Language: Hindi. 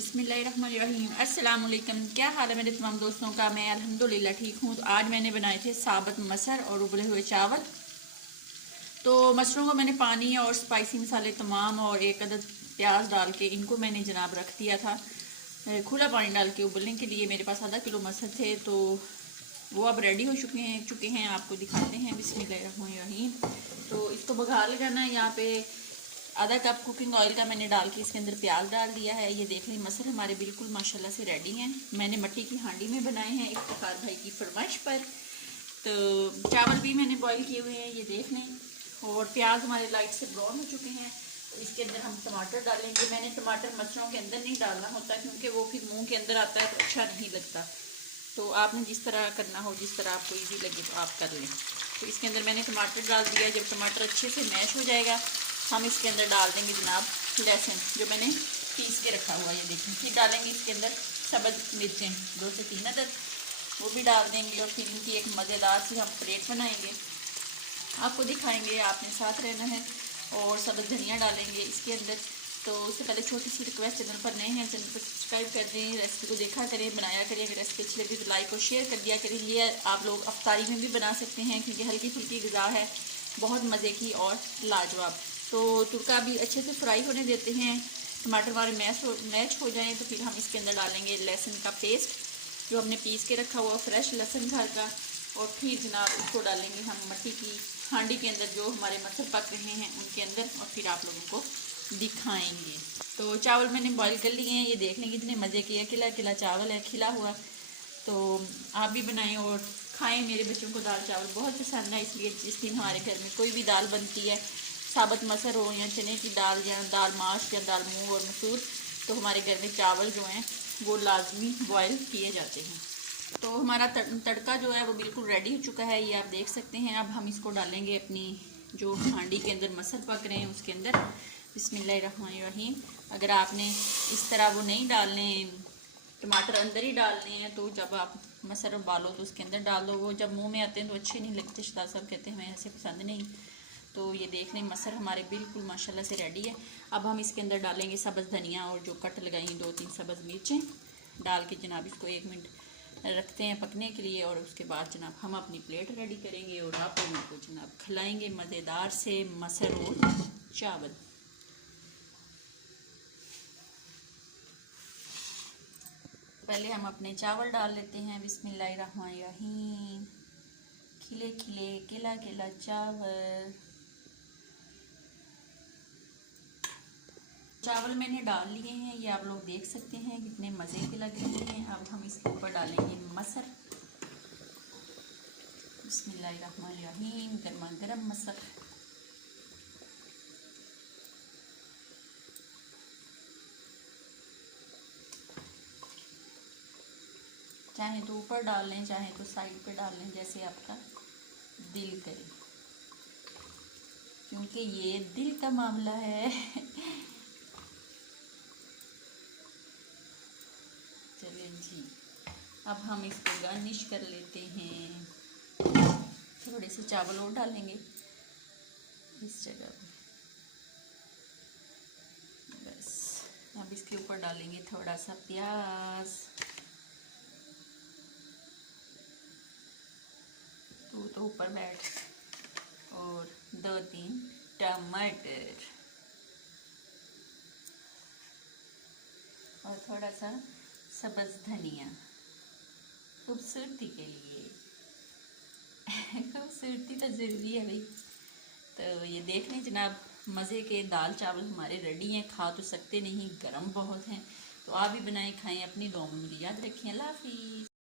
बिस्मिल्लाहिर्रहमानिर्रहीम। अस्सलाम वालेकुम। क्या हाल है मेरे तमाम दोस्तों का। मैं अल्हम्दुलिल्लाह ठीक हूँ। तो आज मैंने बनाए थे साबुत मसर और उबले हुए चावल। तो मसरों को मैंने पानी और स्पाइसी मसाले तमाम और एक अदद प्याज डाल के इनको मैंने जनाब रख दिया था खुला पानी डाल के उबलने के लिए। मेरे पास आधा किलो मसर थे तो वो अब रेडी हो चुके हैं। आपको दिखाते हैं। बिस्मिल्लाहिर्रहमानिर्रहीम। तो इसको बघार लगाना है। यहाँ पे आधा कप कुकिंग ऑयल का मैंने डाल के इसके अंदर प्याज डाल दिया है। ये देख लें मसर हमारे बिल्कुल माशाल्लाह से रेडी हैं। मैंने मट्टी की हांडी में बनाए हैं इफ्तिखार भाई की फरमाइश पर। तो चावल भी मैंने बॉईल किए हुए हैं, ये देख लें। और प्याज हमारे लाइट से ब्राउन हो चुके हैं। तो इसके अंदर हम टमाटर डालेंगे। मैंने टमाटर मसरों के अंदर नहीं डालना होता क्योंकि वो फिर मुँह के अंदर आता है तो अच्छा नहीं लगता। तो आपने जिस तरह करना हो, जिस तरह आपको ईजी लगे तो आप कर लें। तो इसके अंदर मैंने टमाटर डाल दिया। जब टमाटर अच्छे से मैश हो जाएगा हम इसके अंदर डाल देंगे जनाब लहसुन जो मैंने पीस के रखा हुआ है, ये देखें। फिर डालेंगे इसके अंदर सब्ज़ मिर्चें 2 से 3 अदद, वो भी डाल देंगे। और फिर इनकी एक मज़ेदार सी हम प्लेट बनाएंगे, आपको दिखाएंगे, आपने साथ रहना है। और सब्ज़ धनिया डालेंगे इसके अंदर। तो उससे पहले छोटी सी रिक्वेस्ट, चैनल पर नए हैं चैनल को सब्सक्राइब कर दें, रेसिपी को देखा करें, बनाया करें। अगर रेसिपी अच्छी लगी तो लाइक और शेयर कर दिया करें। ये आप लोग अफ्तारी में भी बना सकते हैं क्योंकि हल्की फुल्की ग़िज़ा है, बहुत मज़े की और लाजवाब। तो तुरका भी अच्छे से फ्राई होने देते हैं। टमाटर हमारे मैच हो जाएं तो फिर हम इसके अंदर डालेंगे लहसुन का पेस्ट जो हमने पीस के रखा हुआ, फ्रेश लहसुन घर का। और फिर जनाब उसको डालेंगे हम मट्टी की हांडी के अंदर जो हमारे मसर पक रहे हैं उनके अंदर, और फिर आप लोगों को दिखाएंगे। तो चावल मैंने बॉईल कर लिए हैं, ये देख लें कितने मज़े के। खिला खिला चावल है, खिला हुआ। तो आप भी बनाएं और खाएं। मेरे बच्चों को दाल चावल बहुत पसंद है, इसलिए जिस दिन हमारे घर में कोई भी दाल बनती है, साबुत मसर हो या चने की दाल या दाल माश या दाल मूंग और मसूर, तो हमारे घर में चावल जो हैं वो लाजमी बॉयल किए जाते हैं। तो हमारा तड़का जो है वो बिल्कुल रेडी हो चुका है, ये आप देख सकते हैं। अब हम इसको डालेंगे अपनी जो हांडी के अंदर मसर पक रहे हैं उसके अंदर। बिस्मिल्लाहिर्रहमानिर्रहीम। अगर आपने इस तरह वो नहीं डालने, टमाटर अंदर ही डालने हैं, तो जब आप मसर उबालो तो उसके अंदर डाल दो। वो जब मुंह में आते हैं तो अच्छे नहीं लगते, शहज़ाद साहब कहते हैं हमें ऐसे पसंद नहीं। तो ये देख लें मसर हमारे बिल्कुल माशाल्लाह से रेडी है। अब हम इसके अंदर डालेंगे सब्ज़ धनिया और जो कट लगाई 2-3 सब्ज़ मिर्चें डाल के जनाब इसको 1 मिनट रखते हैं पकने के लिए। और उसके बाद जनाब हम अपनी प्लेट रेडी करेंगे और आप लोगों को जनाब खिलाएंगे मज़ेदार से मसर और चावल। पहले हम अपने चावल डाल लेते हैं। बिस्मिल्लाहिर्रहमानिर्रहीम। खिले खिले केला केला चावल। चावल मैंने डाल लिए हैं, ये आप लोग देख सकते हैं कितने मज़े के लग रहे हैं। अब हम इसके ऊपर डालेंगे मसर। बिस्मिल्लाहिर्रहमानिर्रहीम। गर्मा गर्म मसर। चाहे तो ऊपर डाल लें, चाहे तो साइड पे डाल लें, जैसे आपका दिल करे, क्योंकि ये दिल का मामला है। चलिए जी, अब हम इसको गार्निश कर लेते हैं। थोड़े से चावल और डालेंगे इस जगह पे। बस अब इसके ऊपर डालेंगे थोड़ा सा प्याज। तो ऊपर बैठ। और 2-3 टमाटर और थोड़ा सा सब्ज़ धनिया खूबसूरती के लिए। खूबसूरती तो ज़रूरी है भाई। तो ये देख लें जनाब, मज़े के दाल चावल हमारे रेडी हैं। खा तो सकते नहीं, गर्म बहुत हैं। तो आप भी बनाएं, खाएं, अपनी दुआ में याद रखें। अल्लाह हाफिज़।